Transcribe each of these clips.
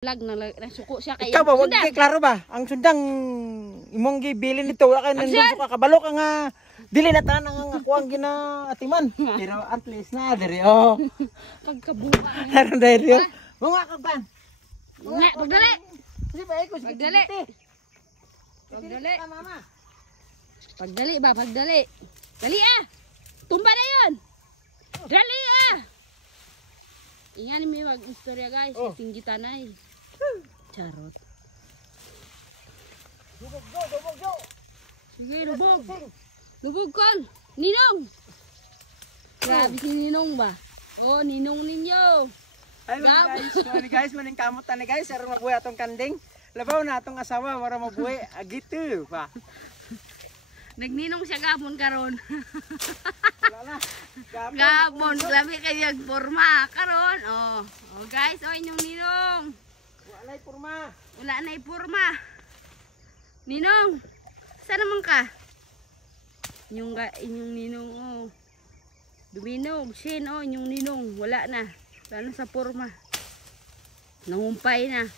Lag na suko siya kay ikaw ba, wag kay klaro ba? Ang sundang imong gibili nito, wala kay nandun ka kabalo ka nga dili na tanan nga ako ang ginaatiman. Pero at least na diri oh. Kagkabuka. Aron diri. Mga kagban. Nga, pagdali. Sige ba iko sige. Pagdali. Pagdali. Mama. Pagdali ba, pagdali. Dali ah. Tumba na 'yon. Dali ah. Ingan mi mag istorya guys, singgitan ay. Charot. Lubog. Sige, lubog. Lubog kol. Ninong. Grabe si Ninong ba? Oh, Ninong ninyo. Ay guys, maning kamot tani guys, aron mabuhay atong kanding. Labaw na atong asawa para mabuhay agito pa. Nagninong siya gabon karon. Wala na. Gabon, grabe kay forma karon. Oh guys, oh inyong Ninong. Wala ay porma. Wala na ipurma. Ninong, saan naman ka? Inyong Ninong, oh. Duminog, Shin, oh, inyong Ninong. Wala na. Wala na sa porma. Nangumpay na.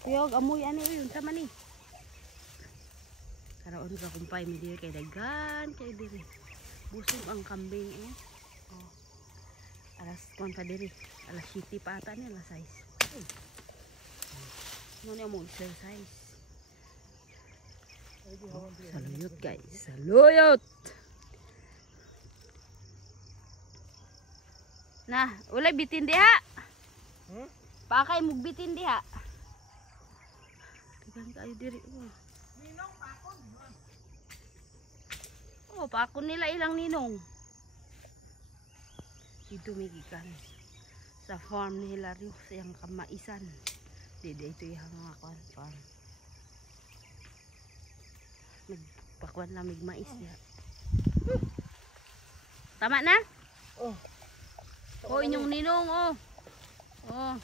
Kuyog, amoy, ano yun? Tama ni. Karaon ka kumpay, may diri kay dagan, kay diri. Busog ang kambing, eh. Oh. Alas 1 pa diri. Alas 7 pa ata niya, alas 6. Ano niya mo exercise? Saluyot guys, saluyot! Nah, ulay bitin diha. Pakay mo bitin diha. Dagan kayo diri. Oh, pakon nila ilang Ninong. Dito may gikan sa farm ni Hilario sa iyang kamaisan. Dito ito yung mga farm. Nagpakuan lang may mais niya. Tama na? Oh. Oh, inyong Ninong, oh. Oh.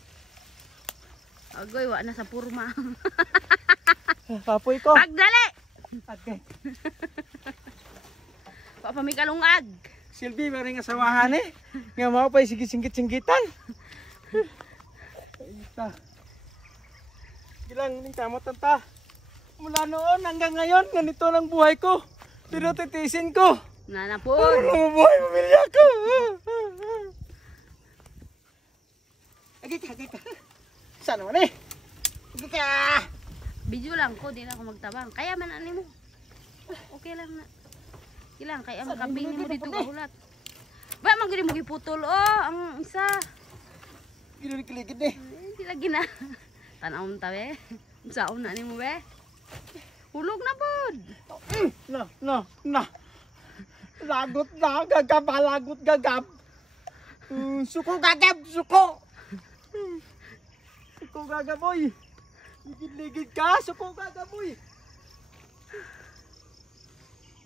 Agoy, wa na sa purma. Papoy ko. Pagdali! Okay. Papamikalungag. Silbi, maring asawahan eh. Nga mau pa sige singgit-singgitan. Ita. Gilang ning kamot ta. Mula noon hanggang ngayon, ganito lang buhay ko. Pero titisin ko. Nanapon. Ano buhay pamilya ko? Agit ka. Saan naman eh? Agit ka. Video lang ko, di na ako magtabang. Kaya man ani mo. Okay lang na. Ilang kay ang kambing mo dito kahulat. Ba man gid mo giputol oh, ang isa. Giligid eh. Di lagi na. Tan-aon ta be. Unsaon na nimo be? Hulog na pod. No. Lagot na gagab. Suko gagab. Suko gagaboy. Ligid ka, suko gagaboy.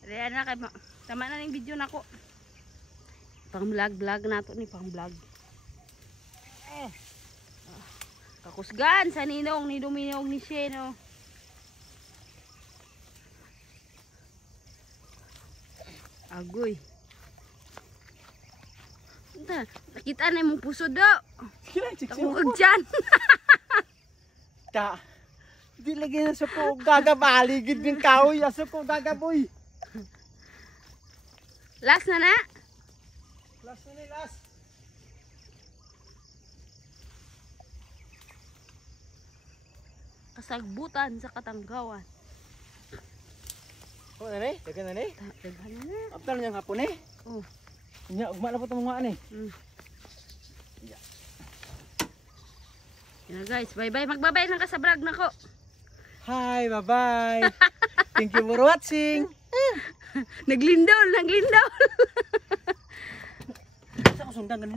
Rehan na kay tama na ning video nako. Pang vlog nato ni pang vlog. Kakusgan sa Ninong ni Duminog ni Sheno. Agoy. Nakita na imong puso do. Takog dyan. Ta. Di lagi na suko gagabali gid ng kahoy, suko gagaboy. Last na na. Last. Kasagbutan sa Katanggawan. Oh, nani? Dagan nani? Daghan na. Aptal niyang hapon eh. Oh. Nya ugma na po tong mga ani. Yan guys, bye-bye. Magbabay lang ka sa vlog nako. Hi, bye-bye. Thank you for watching. Naglindol. Sa ko sundan kanina.